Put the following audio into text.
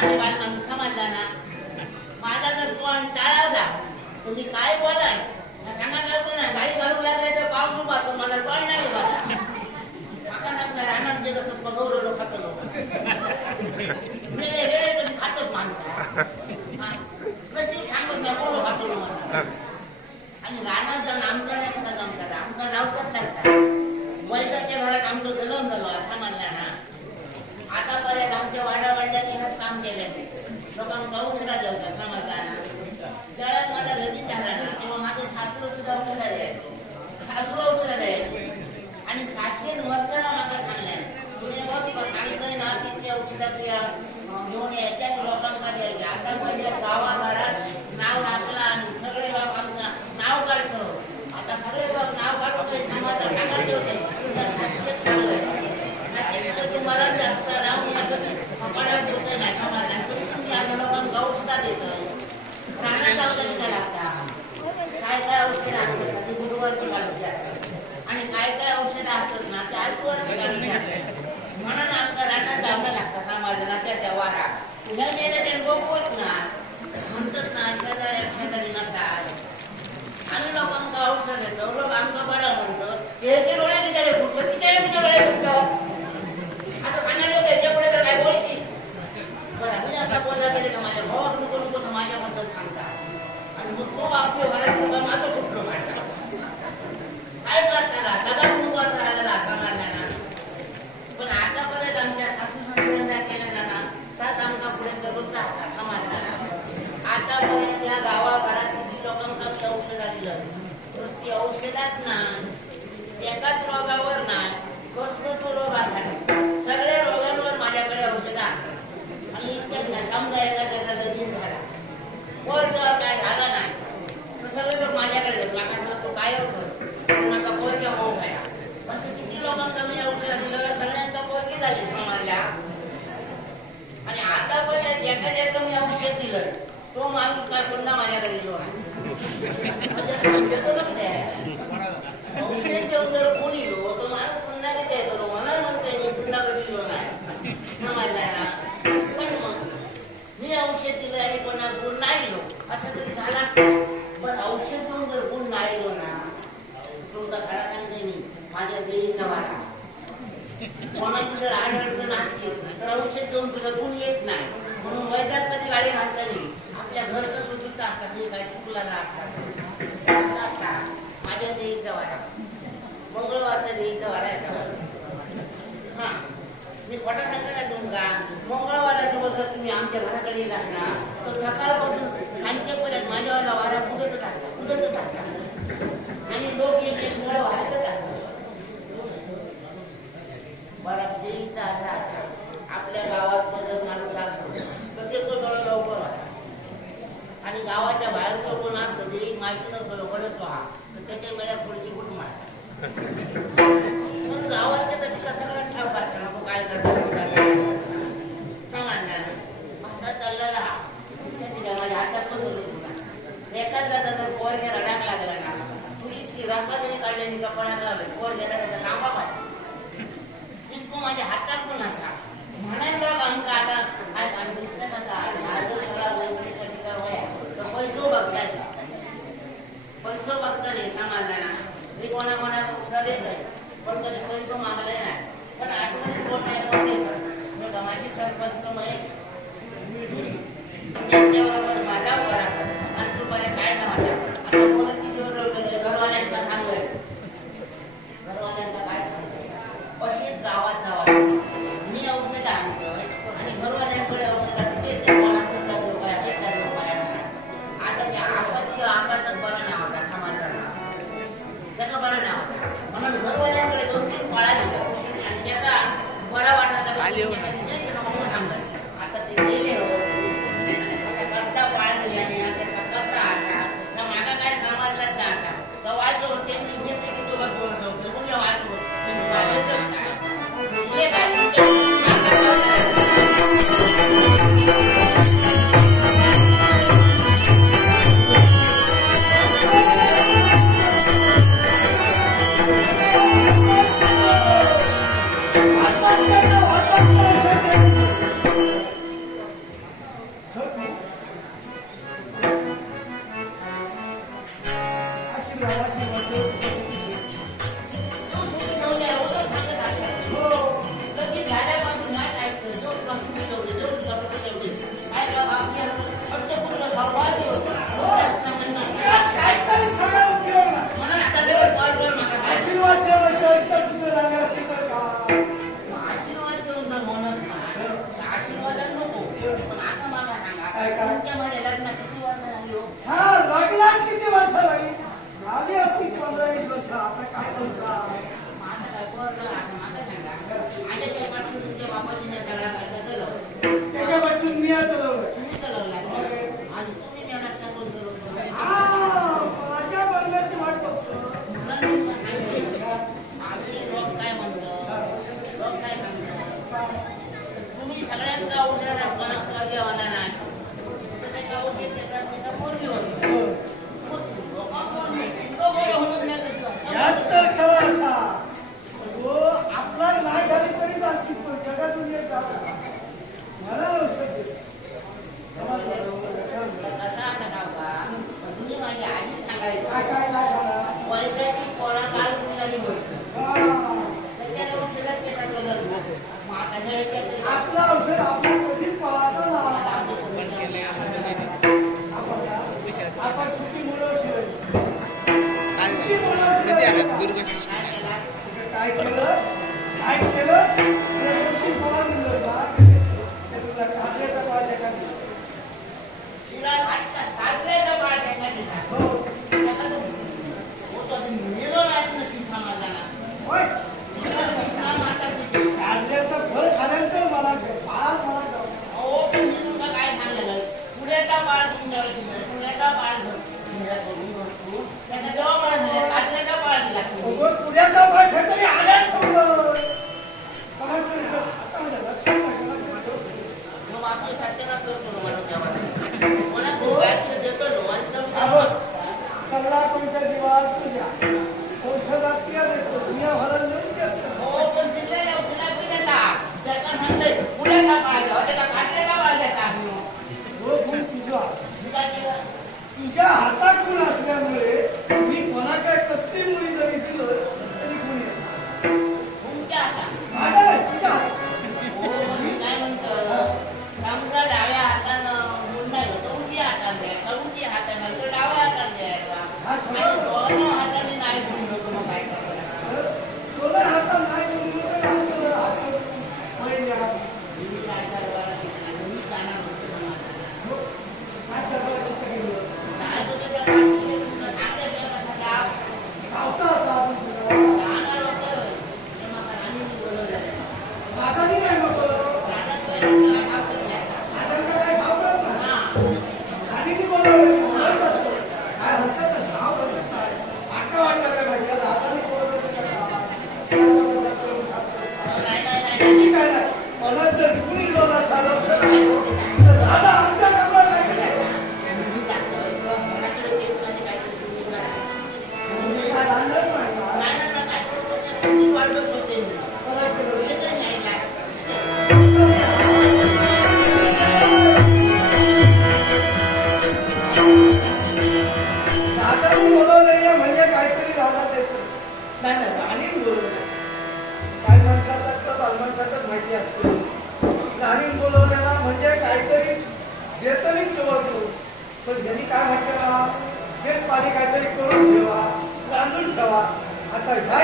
असे बालमाणूस समजला ना. माझा जर तोंड चाळवला तर मी काय बोलाय सांगा करतो ना. गाडी घालू लागले तर पाऊस उभा तो मला तोंड नाही उभा. माका सांगता रानात गेलं तर पगवलेलो खातो लोक वेळे कधी खातच माणसा नसती सांगत नाही बोलो खातो मला. आणि रानात जाऊन आमचा नाही कसा जमतात आमचा जाऊचाच लागतात. वैद्याच्या घरात आमचं जलम झालं असा म्हणला ना. आतापर्यंत आमच्या वाड्यावाड्याने हेच काम केले लोकांना उशिरा जेवता समजला ना. ज्यावेळेस माझा लगीन झाला ना तेव्हा माझे सासरू सुद्धा उशिरा यायचे. सासरू उशिरा यायचे आणि सासरीन वर्तना मला सांगल्या सुनेवर सांगितलं ना तिथल्या उशिरा घेऊन यायच्या लोकांना द्यायचे. आता पहिल्या गावाघरात नाव टाकला आणि सगळे लोक आमचं नाव काढतो. आता सगळे लोक नाव काढतो काही समाजाला सांगायचे होते साक्षीच सांगलं तुम्हाला जास्त नाव पडायचं होतं नाही समाजाला. तुम्ही आता लोकांना औषधा देतं राहण्याचं औषध द्यायला लागतात. काय काय औषधं असतात ते गुरुवर घालून आणि काय काय औषधं असतात ना ते आजूवर घालून म्हणून आमच्या राहण्यात जावं लागतं समाजाला त्या वारा तुला गेले ते गोपवत ना म्हणतात ना शेजारी नसाल. आम्ही लोकांना औषध देतो लोक आमचं बरं म्हणतो हे डोळ्या किती फुटतं किती डोळ्या फुटतं. आता सांगायला होतं याच्या पुढे तर काय बोलती बरं मी असं बोलला गेले का माझ्या भावात नको नको तर माझ्याबद्दल सांगतात आणि मग तो बापू घरात माझं कुठलं काढतात. काय करताला दगड नको असं राहिलेला असा मानला ना. पण आतापर्यंत आमच्या सासू सासऱ्यांना केलेला ना त्यात आमचा पुढे दररोजचा असा समाजला ना. आतापर्यंत या गावाघरात किती लोकांना मी औषधा दिलं नुसती औषधात ना एकाच रोगावर ना कसलो तो रोग असा सगळ्या रोगांवर माझ्याकडे औषधं असतात. आणि इतक्यात नाही समजा एखाद्याचा लगीन झाला पोट काय झाला नाही तर सगळे लोक माझ्याकडे जातात. माका तो काय होतं माका पोरक्या होऊ काय असं किती लोकांना मी औषध दिलं सगळ्यांना पोरगी झाली समाजला. आणि आतापर्यंत एखाद्याचं मी औषध दिलं तो माणूस काय पुन्हा माझ्याकडे गेलो देतो ना किती औषध देऊन जर कोण येलो तो माणूस पुन्हा किती येतो मला म्हणते मी पुन्हा कधी दिलो नाही समजला ना. पण मग मी औषध दिलं आणि कोणा गुण नाही लो असं कधी झाला बस औषध देऊन जर गुण नाही लो ना तुमचा खरा सांगते मी माझ्या देवीचा वाटा कोणाची जर अडचण असली तर औषध देऊन सुद्धा गुण येत नाही. म्हणून वैद्यात कधी गाडी घालता नाही आपल्या घरचं सुधीचं असतात मी काय चुकला असतात. माझ्या देवीचा वारा मंगळवारच्या देवीचा वारा येतात. हा मी खोटा सांगायला तुमका मंगळवारच्या दिवस जर तुम्ही आमच्या घराकडे येलात ना तर सकाळपासून सांजेपर्यंत माझ्यावाला वारा कुदतच असतात आणि लोक एक एक घर वाहतच असतात. बरा देवीचा असा आपल्या गावात जर माणूस असतो तर ते तो थोडा लवकर वाटतो आणि गावाच्या बाहेरचं कोण असतं ते माहिती नसतं बरंच हा तर त्याच्या वेळेला थोडीशी कुठं मारतात. पण गावातल्या तर तिला सगळं ठाव करतात नको काय करतात सांगा असा चाललेला हा माझ्या हातात पण होतो. एखादा जर पोरग्या रडाक लागला ना चुलीतली रंगा जरी काढल्याने कपड्यात लावले पोरग्या रडाचा नांबा पाहिजे तितकं माझ्या हातात पण असा म्हणायला आमका आता काय दिसलं कसा सगळा वैद्यकीय वया तर पैसो बघतात पैसो बघतात हे समाजला ना. मी कोणाकोणाला उत्तर देत आहे पण कधी पैसो मागले नाही पण आठवणी कोण नाही कोण देत माझी सरपंच महेश त्यांच्याबरोबर माझा उभा आणि तुझ्या काय ना माझ्या आता बोलत किती होतं घरवाल्यांचा सांगलंय घरवाल्यांचा काय सांगतोय अशीच गावात जावा मी औषध आणतोय आणि घरवाल्यांकडे औषध पण आता मला सांगा काय काय? तुमच्यामध्ये लग्न किती वर्ष झाली हो? हा लग्नात किती वर्ष झाली झाली होती 15-20 वर्ष आता काय बोलता माझं काय पोरगं असं मला सांगा आजच्या पासून तुमच्या बापाची मी सगळा काय केलं त्याच्यापासून मी आता लावलं तुम्ही चालवला आणि तुम्ही त्या रस्ता कोण चालवलं माझ्या बंगल्याची वाट बघतो आम्ही लोक काय म्हणतो लोक काय सांगतो तुम्ही सगळ्यात गाव उद्या कोणा पोरगे होणार नाही तर ते गाव घेते तर त्याला पोरगी होती लोक कोण नाही तो बरं होणार नाही तसं. यात तर खरं असा तो आपला नाही झाली तरी चालती पण जगातून एक जाता मला औषध कसा असा नव्हता तुम्ही माझी आजी सांगायचं काय काय काय झाला वैद्यकीय पोरा काल निघाली होती त्याच्याला उशिराच त्याचा गरज नाही. मग आता हे याच्यात आपलं औषध आपल्या कधीच पळाचं ना आपण सुट्टी मुलं काय केलं काय केलं पळा दिलं तुला काजल्याचा पळा त्या का तिला आजचा साजऱ्याचा बाळ त्याच्या दिला. हो त्याला तो होतो ते मेलो नाही नशीब समाजला ना. होय मेलो नसला माता पिती. काजल्याचं फळ खाल्यानंतर मला पळा मला जाऊ अहो, पण मी तुमका काय सांगलेलं? पुढेचा बाळ तुमच्याकडे दिला. पुढेचा बाळ तुमच्याकडे दिला. त्याचा जेव्हा बाळ दिला, काजऱ्याचा बाळ दिला. अगं पुण्याचा मठ हे तरी आल्यात ठेवलं आता माझ्या लक्षात मग आपण सत्यानाश करतो ना मला तेव्हा. मला तो काहीतरी देतो ना, आणि तो अगं सल्ला कोणत्या दिवार तुझ्या औषधात पिया देतो दुनिया भरात नेऊन देतो हो, पण दिलेल्या औषधात बी देतात. त्याचा सांगले, पुढेचा बाळ द्या, त्याचा काजऱ्याचा बाळ देतात. जो गुण तुझा मी काय केलं? तुझ्या हातात गुण असल्यामुळे मी कोणाच्या कसली मुली जरी दिलं तरी गुण येतात तुमच्या हातात. माझ्या नाही, तुझ्या हातात हो, पण मी काय म्हणतो, समजा डाव्या हातानं गुण नाही होत, उजव्या हातानं द्यायचा, उजव्या हातानं तर डाव्या हातानं द्यायचा. हा आणि सगळं दोन्ही हाताने नाही गुण होत, मग काय करायचं? तुला हातात नाही गुण होतं, हात पहिले हात मी काय करायला मी जाणार होतो ना. काय करायला कसं गेलं नाही होतं तर पाठीले तुमचं सांगायचं कसं लाभ? गावचा असा आपण सगळं जाणार होतं. ते मला राणीने बोलवलं. दादानी नाही मग रानात काय तुला भाव करायचा? दादांना काय भाव करत नाही हां. आणि मी बोलवलं काय करतो काय हरकत नाही भाव करत नाही आता वाटलं काय माहिती आहे दादानी बोलवलं नाही. काय नाही मला जर कुणी लोला सारवलं तर दादा आमच्या कामाला नाही गेला. मी जातोय. कोणाकडे शेतमध्ये काहीतरी तुम्ही करा. मी काय आणलंच नाही का? नाही ना, ना, काय करू नका. तुम्ही वाढवत होते मी. काय केलं? येतच नाही लागत. दादानी बोलवलं म्हणजे काहीतरी दादा देतो नाही नाही राणीन बोलवलं काय माणसाचा तर बालमाणसाचाच माहिती असते राणीन बोलवलेला म्हणजे काहीतरी देतही चवळतो पण यांनी काय म्हटलं हेच पाणी काहीतरी करून ठेवा रांधून ठेवा आता ह्या